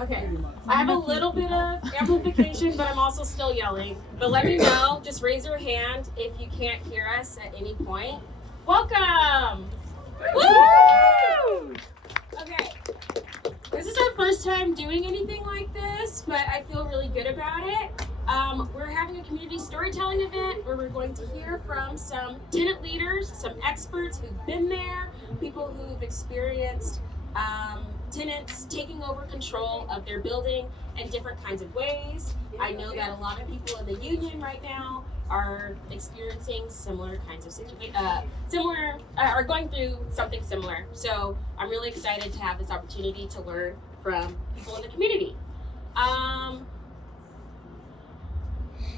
Okay, I have a little bit of amplification, but I'm also still yelling. But let me know, just raise your hand if you can't hear us at any point. Welcome! Woo! Okay, this is our first time doing anything like this, but I feel really good about it. We're having a community storytelling event where we're going to hear from some tenant leaders, some experts who've been there, people who've experienced tenants taking over control of their building in different kinds of ways. I know that a lot of people in the union right now are experiencing similar kinds of are going through something similar. So I'm really excited to have this opportunity to learn from people in the community.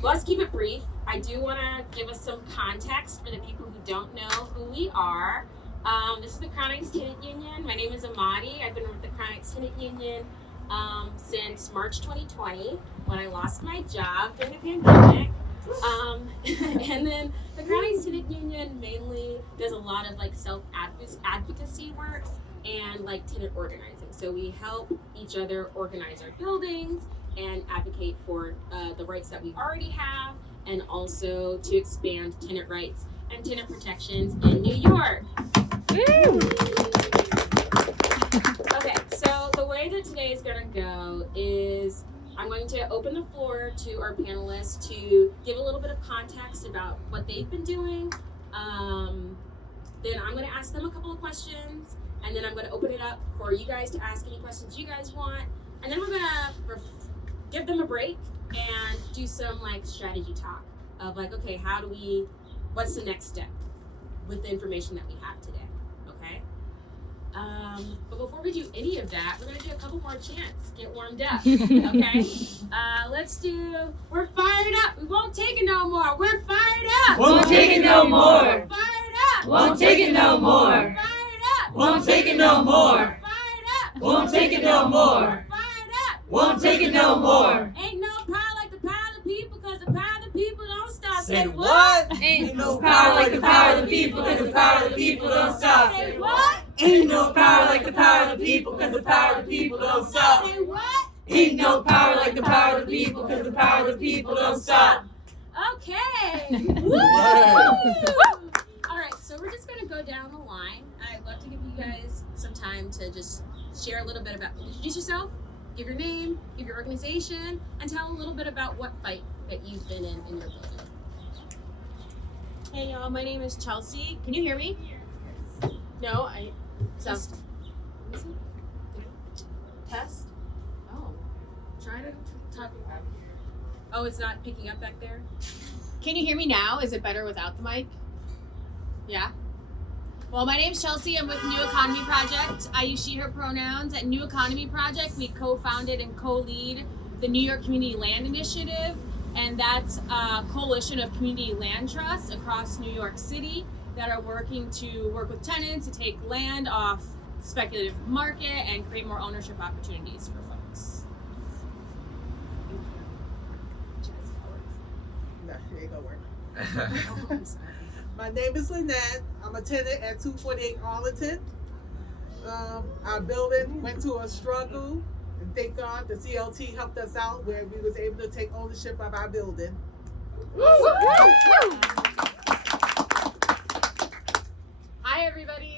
Let's keep it brief. I do want to give us some context for the people who don't know who we are. This is the Crown Heights Tenant Union. My name is Amadi. I've been with the Crown Heights Tenant Union since March 2020 when I lost my job during the pandemic. And then the Crown Heights Tenant Union mainly does a lot of like self-advocacy work and like tenant organizing. So we help each other organize our buildings and advocate for the rights that we already have, and also to expand tenant rights and tenant protections in New York. Okay, so the way that today is going to go is I'm going to open the floor to our panelists to give a little bit of context about what they've been doing. Then I'm going to ask them a couple of questions, and then I'm going to open it up for you guys to ask any questions you guys want. And then we're going to give them a break and do some like strategy talk of like, okay, what's the next step with the information that we have today, okay? But before we do any of that, we're gonna do a couple more chants, get warmed up, okay? We're fired up, we won't take it no more, we're fired up! Won't take it no more! We're fired up! Won't take it no more! We're fired up! Won't take it no more! We're fired up! Won't take it no more! We're fired up! Won't take it no more! Ain't no power like the power of the people, cause the power of the people don't stop. Say what? Ain't no power like the power of the people, cause the power of the people don't stop. Say what? Ain't no power like the power of the people, cause the power of the people don't stop. Say what? Ain't no power like the power of the people, cause the power of the people don't stop. Okay. Woo! All right, so we're just gonna go down the line. I'd love to give you guys some time to just share a little bit about, introduce yourself, give your name, give your organization, and tell a little bit about what fight that you've been in your building. Hey y'all, my name is Chelsea. Can you hear me? No, I Test. Test. Oh, try to talk. Oh, it's not picking up back there. Can you hear me now? Is it better without the mic? Yeah? Well, my name's Chelsea. I'm with New Economy Project. I use she, her pronouns. At New Economy Project, we co-founded and co-lead the New York Community Land Initiative, and that's a coalition of community land trusts across New York City that are working to work with tenants to take land off speculative market and create more ownership opportunities for folks. No, she ain't gonna work. My name is Lynette. I'm a tenant at 248 Arlington. Our building went through a struggle, and thank God the CLT helped us out where we was able to take ownership of our building. Hi everybody,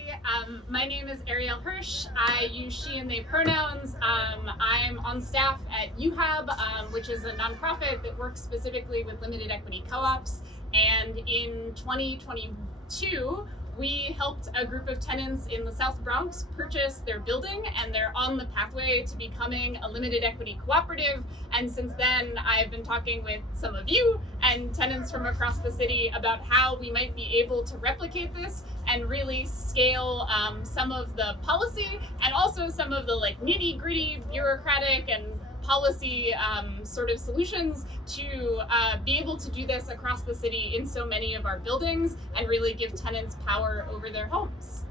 my name is Ariel Hirsch. I use she and they pronouns. I'm on staff at UHAB, which is a nonprofit that works specifically with limited equity co-ops. And in 2022, we helped a group of tenants in the South Bronx purchase their building, and they're on the pathway to becoming a limited equity cooperative. And since then, I've been talking with some of you and tenants from across the city about how we might be able to replicate this and really scale some of the policy and also some of the like nitty-gritty bureaucratic and policy sort of solutions to be able to do this across the city in so many of our buildings and really give tenants power over their homes.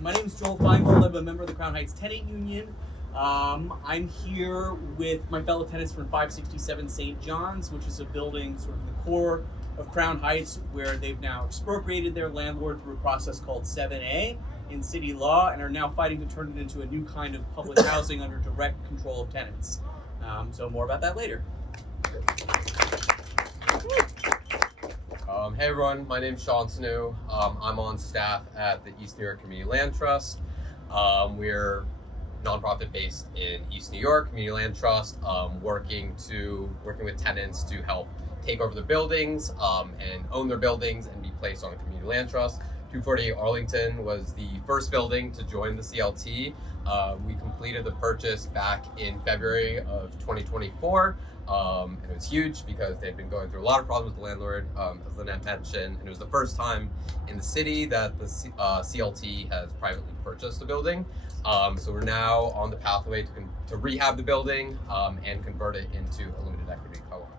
My name is Joel Feingold. I'm a member of the Crown Heights Tenant Union. I'm here with my fellow tenants from 567 St. John's, which is a building sort of in the core of Crown Heights where they've now expropriated their landlord through a process called 7A. in city law and are now fighting to turn it into a new kind of public housing under direct control of tenants. So more about that later. Hey everyone, my name's Sean Snow. I'm on staff at the East New York Community Land Trust. We're nonprofit based in East New York Community Land Trust, working with tenants to help take over their buildings and own their buildings and be placed on a community land trust. 248 Arlington was the first building to join the CLT. We completed the purchase back in February of 2024. And it was huge because they'd been going through a lot of problems with the landlord, as Lynette mentioned, and it was the first time in the city that the CLT has privately purchased a building. So we're now on the pathway to rehab the building and convert it into a limited equity co-op.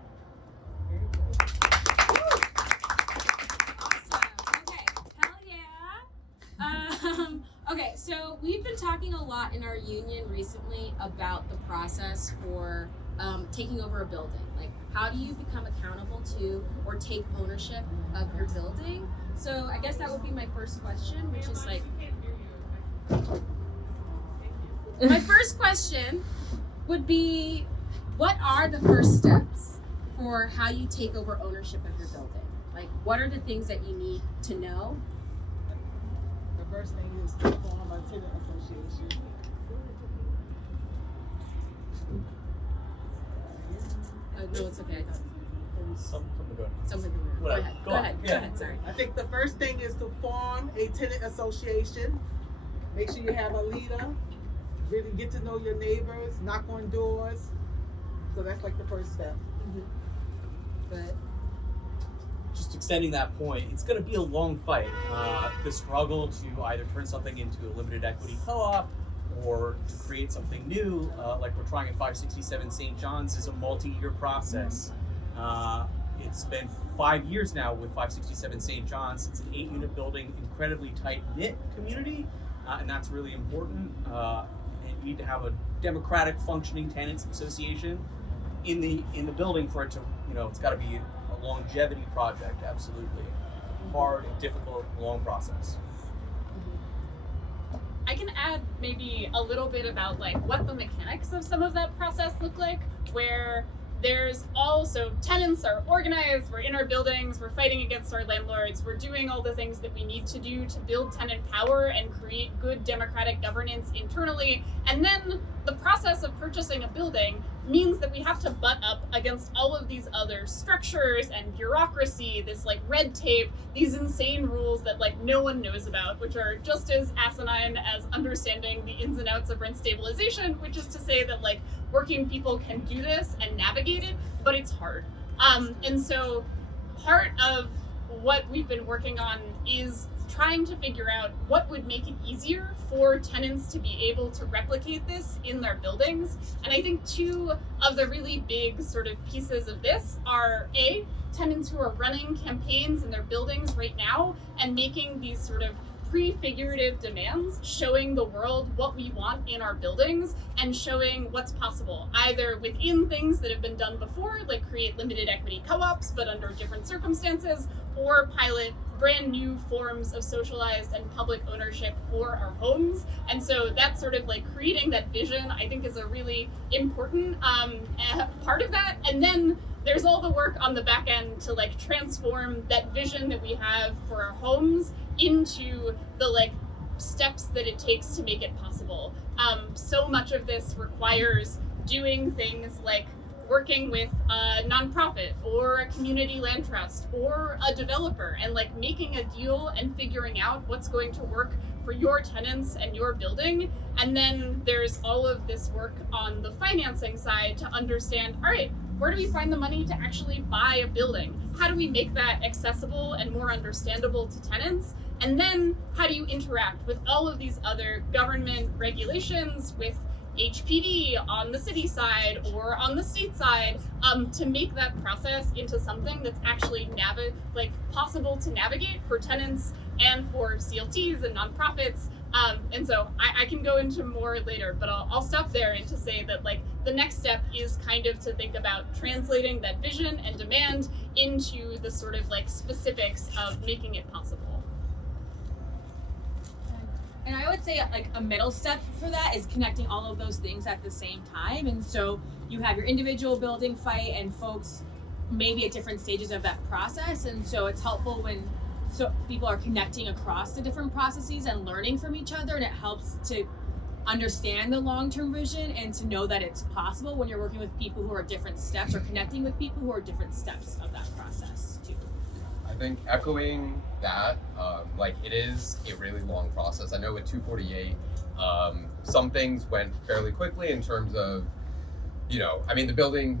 Okay, so we've been talking a lot in our union recently about the process for taking over a building. Like, how do you become accountable to or take ownership of your building? So I guess that would be my first question, which is like, my first question would be, what are the first steps for how you take over ownership of your building? Like, what are the things that you need to know? The first thing is to form a tenant association. No, it's okay. Something good. Something good. Go ahead. Go ahead. Sorry. I think the first thing is to form a tenant association. Make sure you have a leader. Really get to know your neighbors. Knock on doors. So that's like the first step. Good. Just extending that point, it's going to be a long fight. The struggle to either turn something into a limited equity co-op or to create something new, like we're trying at 567 St. John's, is a multi-year process. It's been 5 years now with 567 St. John's. It's an 8-unit building, incredibly tight-knit community, and that's really important. And you need to have a democratic, functioning tenants association in the building for it to, it's got to be a longevity project. Absolutely hard, difficult, long process. I can add maybe a little bit about like what the mechanics of some of that process look like, where there's also tenants are organized, we're in our buildings, we're fighting against our landlords, we're doing all the things that we need to do to build tenant power and create good democratic governance internally. And then the process of purchasing a building means that we have to butt up against all of these other structures and bureaucracy, this like red tape, these insane rules that like no one knows about, which are just as asinine as understanding the ins and outs of rent stabilization, which is to say that like working people can do this and navigate it, but it's hard. And so part of what we've been working on is trying to figure out what would make it easier for tenants to be able to replicate this in their buildings. And I think two of the really big sort of pieces of this are A, tenants who are running campaigns in their buildings right now and making these sort of prefigurative demands, showing the world what we want in our buildings and showing what's possible, either within things that have been done before, like create limited equity co-ops, but under different circumstances, or pilot brand new forms of socialized and public ownership for our homes. And so that's sort of like creating that vision, I think, is a really important part of that. And then there's all the work on the back end to like transform that vision that we have for our homes into the like steps that it takes to make it possible. So much of this requires doing things like working with a nonprofit or a community land trust or a developer and like making a deal and figuring out what's going to work for your tenants and your building. And then there's all of this work on the financing side to understand, all right, where do we find the money to actually buy a building? How do we make that accessible and more understandable to tenants? And then how do you interact with all of these other government regulations, with HPD on the city side or on the state side, to make that process into something that's actually possible to navigate for tenants and for CLTs and nonprofits. And so I can go into more later, but I'll stop there and to say that like the next step is kind of to think about translating that vision and demand into the sort of like specifics of making it possible. And I would say like a middle step for that is connecting all of those things at the same time. And so you have your individual building fight and folks maybe at different stages of that process. And so it's helpful when people are connecting across the different processes and learning from each other, and it helps to understand the long-term vision and to know that it's possible when you're working with people who are different steps or connecting with people who are different steps of that process too. I think echoing that, like it is a really long process. I know with 248, some things went fairly quickly in terms of, I mean, the building,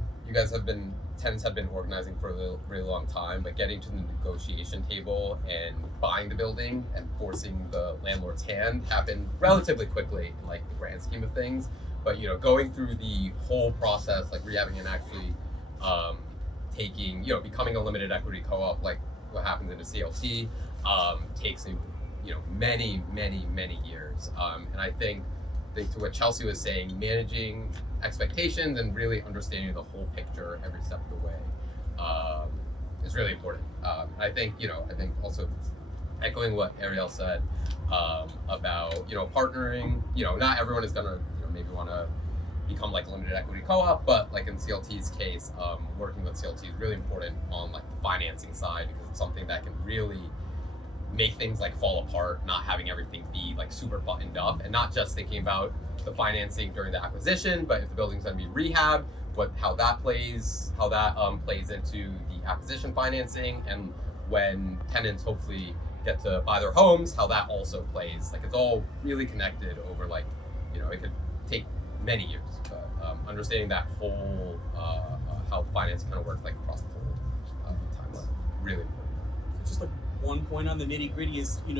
tenants have been organizing for a really long time, but getting to the negotiation table and buying the building and forcing the landlord's hand happened relatively quickly in like the grand scheme of things. But going through the whole process, like rehabbing and actually becoming a limited equity co-op, like what happens in a CLT, takes many years. And I think to what Chelsea was saying, managing expectations and really understanding the whole picture every step of the way is really important. I think also echoing what Ariel said about partnering. Not everyone is gonna maybe want to become like a limited equity co-op, but like in CLT's case, working with CLT is really important on like the financing side, because it's something that can really make things like fall apart, not having everything be like super buttoned up, and not just thinking about the financing during the acquisition, but if the building's going to be rehab, how that plays into the acquisition financing, and when tenants hopefully get to buy their homes, how that also plays. Like it's all really connected over like, it could take many years, but understanding that whole how finance kind of works like across the whole timeline, really important. Just like one point on the nitty gritty is, you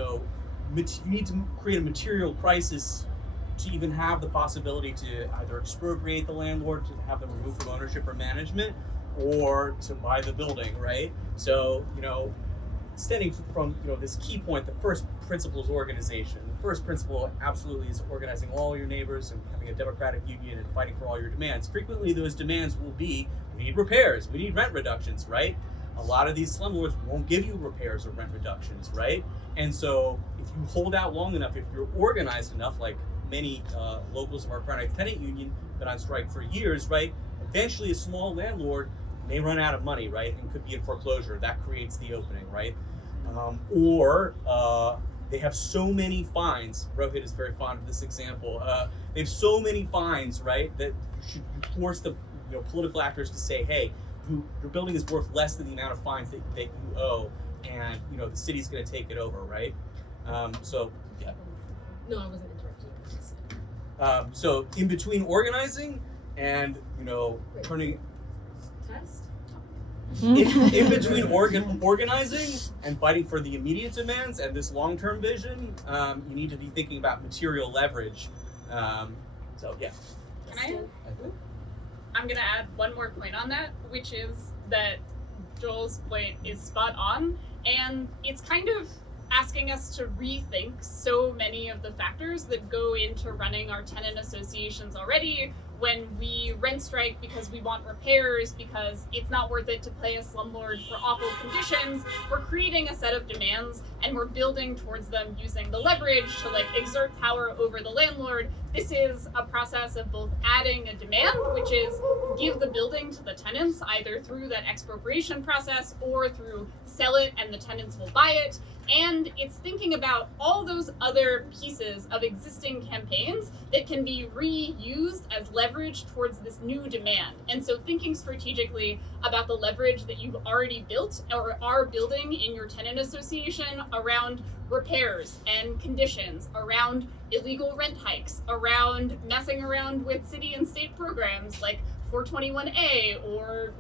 need to create a material crisis to even have the possibility to either expropriate the landlord, to have them removed from ownership or management, or to buy the building, right? So, stemming from, this key point, the first principle is organization. The first principle absolutely is organizing all your neighbors and having a democratic union and fighting for all your demands. Frequently those demands will be, we need repairs, we need rent reductions, right? A lot of these slumlords won't give you repairs or rent reductions, right? And so if you hold out long enough, if you're organized enough, like many locals of our NYC Tenant Union been on strike for years, right? Eventually a small landlord may run out of money, right? And could be in foreclosure. That creates the opening, right? Or they have so many fines. Rohit is very fond of this example. They have so many fines, right? That you should force the political actors to say, hey, your building is worth less than the amount of fines that you owe, and the city's going to take it over, right? So yeah. No, I wasn't interrupting. So in between organizing and turning Test? in between organizing and fighting for the immediate demands and this long-term vision, you need to be thinking about material leverage. So yeah. I'm gonna add one more point on that, which is that Joel's point is spot on, and it's kind of asking us to rethink so many of the factors that go into running our tenant associations already. When we rent strike because we want repairs, because it's not worth it to pay a slumlord for awful conditions, we're creating a set of demands and we're building towards them using the leverage to exert power over the landlord. This is a process of both adding a demand, which is give the building to the tenants either through that expropriation process or through sell it and the tenants will buy it. And it's thinking about all those other pieces of existing campaigns that can be reused as leverage towards this new demand. And so thinking strategically about the leverage that you've already built or are building in your tenant association around repairs and conditions, around illegal rent hikes, around messing around with city and state programs like 421A or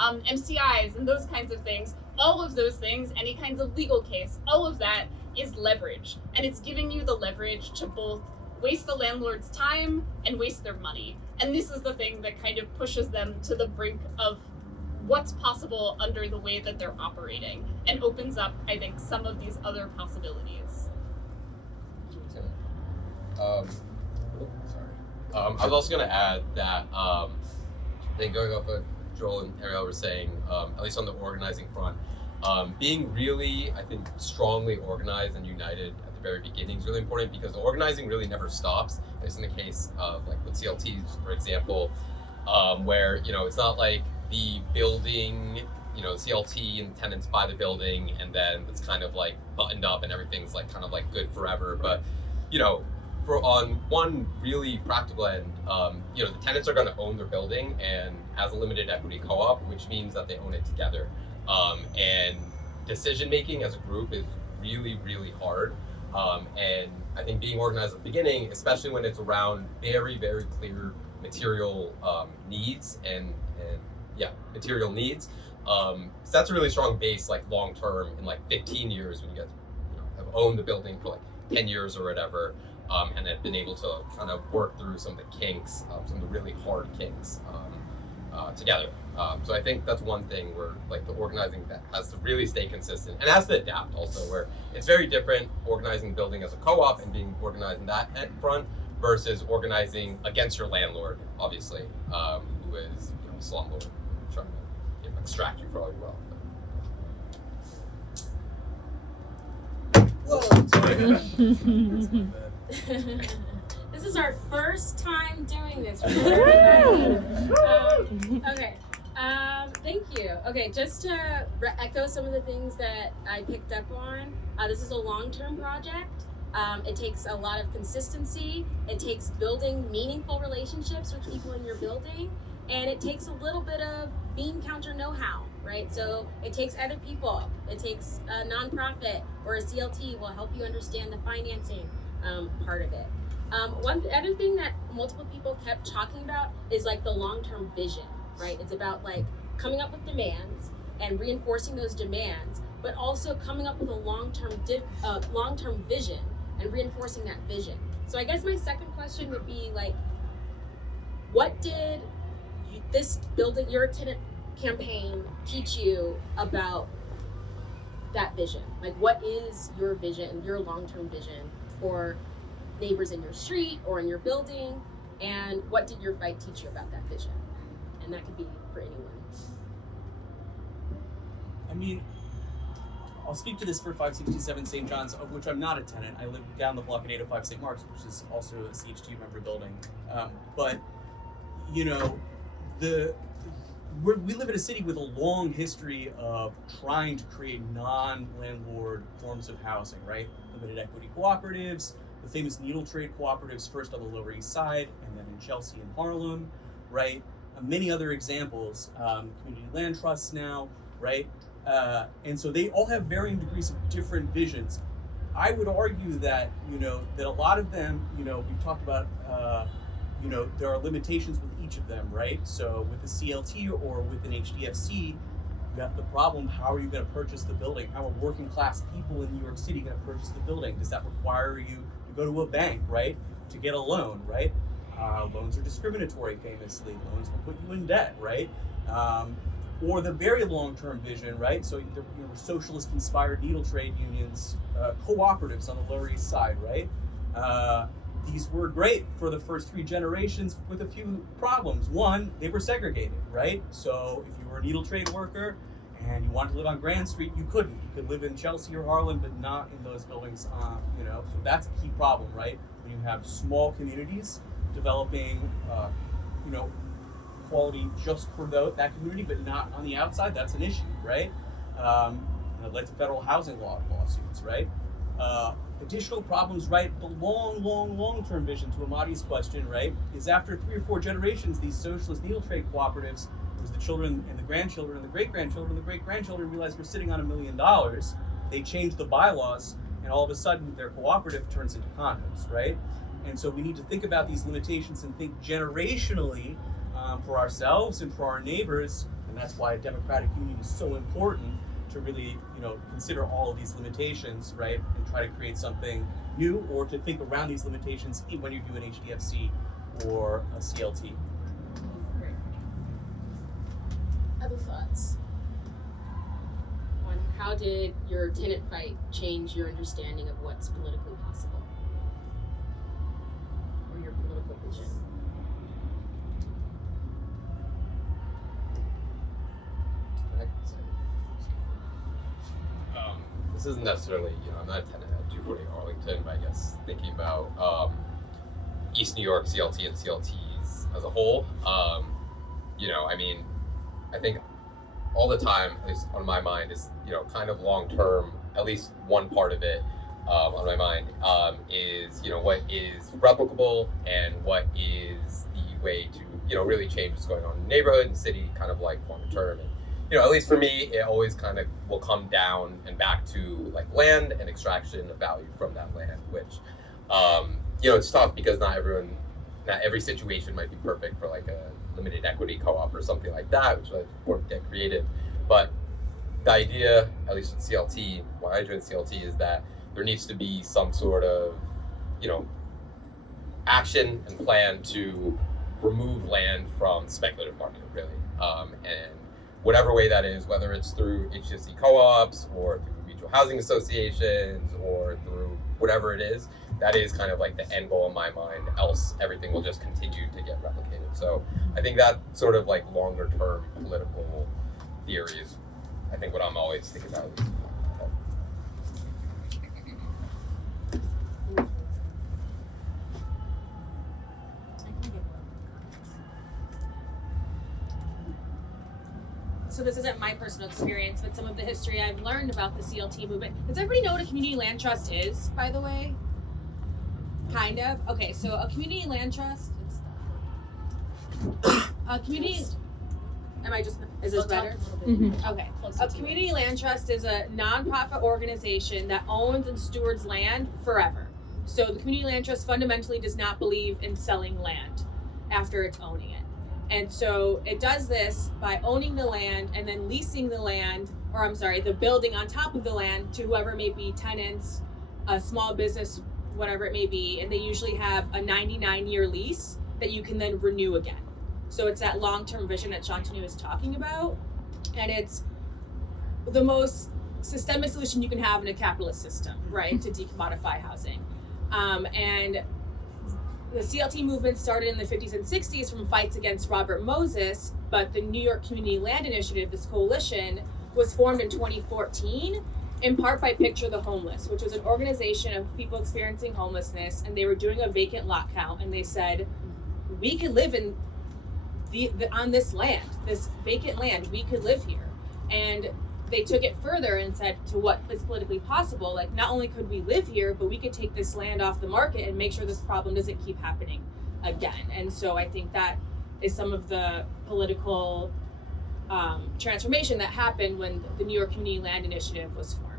MCIs and those kinds of things. All of those things, any kinds of legal case, all of that is leverage. And it's giving you the leverage to both waste the landlord's time and waste their money. And this is the thing that kind of pushes them to the brink of what's possible under the way that they're operating and opens up, I think, some of these other possibilities. I was also going to add that I think going off what Joel and Ariel were saying, at least on the organizing front, being really, I think, strongly organized and united at the the very beginning is really important because the organizing really never stops. It's in the case of like with CLTs, for example, where, you know, it's not like the building, you know, CLT and tenants buy the building and then it's kind of like buttoned up and everything's like kind of like good forever. But, you know, for on one really practical end, you know, the tenants are going to own their building and as a limited equity co-op, which means that they own it together. And decision making as a group is really, really hard. And I think being organized at the beginning, especially when it's around very, very clear material needs and material needs, sets a really strong base, like long term in like 15 years when you guys, you know, have owned the building for like 10 years or whatever, and have been able to kind of work through some of the kinks, some of the really hard kinks together. So I think that's one thing where like the organizing that has to really stay consistent and has to adapt also, where it's very different organizing the building as a co-op and being organized in that front versus organizing against your landlord, obviously, who is, you know, a slumlord trying to, you know, extract you for all your wealth. This is our first time doing this. Okay. Thank you. Okay, just to echo some of the things that I picked up on, this is a long-term project. It takes a lot of consistency. It takes building meaningful relationships with people in your building. And it takes a little bit of bean counter know-how, right? So it takes other people. It takes a nonprofit or a CLT will help you understand the financing part of it. One other thing that multiple people kept talking about is like the long-term vision, right? It's about like coming up with demands and reinforcing those demands, but also coming up with a long-term vision and reinforcing that vision. So I guess my second question would be like, what did this building, your tenant campaign, teach you about that vision? Like, what is your vision, your long-term vision for neighbors in your street or in your building? And what did your fight teach you about that vision? And that could be for anyone. I mean, I'll speak to this for 567 St. John's, of which I'm not a tenant. I live down the block at 805 St. Mark's, which is also a CHT member building. But, you know, we live in a city with a long history of trying to create non-landlord forms of housing, right? Limited equity cooperatives, the famous needle trade cooperatives, first on the Lower East Side and then in Chelsea and Harlem, right? Many other examples, community land trusts now, right? And so they all have varying degrees of different visions. I would argue that, you know, that a lot of them, you know, we've talked about, you know, there are limitations with each of them, right? So with a CLT or with an HDFC, you have the problem, how are you going to purchase the building? How are working class people in New York City going to purchase the building? Does that require you to go to a bank, right, to get a loan, right? Loans are discriminatory, famously. Loans will put you in debt, right? Or the very long-term vision, right? So there were socialist-inspired needle trade unions, cooperatives on the Lower East Side, right? These were great for the first 3 generations with a few problems. One, they were segregated, right? So if you were a needle trade worker and you wanted to live on Grand Street, you couldn't. You could live in Chelsea or Harlem, but not in those buildings, you know? So that's a key problem, right? When you have small communities developing, you know, quality just for that community, but not on the outside, that's an issue, right? And it led to federal housing lawsuits, right? Additional problems, right? The long-term vision, to Amadi's question, right, is after 3 or 4 generations, these socialist needle trade cooperatives, it was the children and the grandchildren and the great-grandchildren and the great-grandchildren realized we're sitting on $1 million. They changed the bylaws, and all of a sudden their cooperative turns into condos, right? And so we need to think about these limitations and think generationally for ourselves and for our neighbors, and that's why a democratic union is so important, to really, you know, consider all of these limitations, right, and try to create something new, or to think around these limitations when you do an HDFC or a CLT. Great. Other thoughts on how did your tenant fight change your understanding of what's politically possible, or your political vision? this isn't necessarily, I'm not a tenant at 240 Arlington, but I guess thinking about East New York CLT and CLTs as a whole, I think all the time, at least on my mind, is, kind of long term, at least one part of it on my mind is, what is replicable and what is the way to, really change what's going on in the neighborhood and city kind of like long term. And, at least for me, it always kind of will come down and back to like land and extraction of value from that land, which, it's tough because not every situation might be perfect for like a limited equity co-op or something like that, which is important to get creative. But the idea, at least with CLT, why I joined CLT, is that there needs to be some sort of, action and plan to remove land from the speculative market, really. And whatever way that is, whether it's through HFC co-ops or through mutual housing associations or through whatever it is, that is kind of like the end goal in my mind, else everything will just continue to get replicated. So I think that sort of like longer term political theory is, I think, what I'm always thinking about. So this isn't my personal experience, but some of the history I've learned about the CLT movement. Does everybody know what a community land trust is, by the way? Kind of. Okay, so a community land trust. Is this better? Mm-hmm. Okay. A community land trust is a nonprofit organization that owns and stewards land forever. So the community land trust fundamentally does not believe in selling land after it's owning it. And so it does this by owning the land and then leasing the land, the building on top of the land to whoever may be tenants, a small business, whatever it may be. And they usually have a 99-year lease that you can then renew again. So it's that long-term vision that Shantanu is talking about. And it's the most systemic solution you can have in a capitalist system, right, to decommodify housing. And the CLT movement started in the 50s and 60s from fights against Robert Moses, but the New York Community Land Initiative, this coalition, was formed in 2014, in part by Picture the Homeless, which was an organization of people experiencing homelessness, and they were doing a vacant lot count, and they said, we could live in on this land, this vacant land, we could live here. And they took it further and said, to what is politically possible, like not only could we live here, but we could take this land off the market and make sure this problem doesn't keep happening again. And so I think that is some of the political transformation that happened when the New York Community Land Initiative was formed.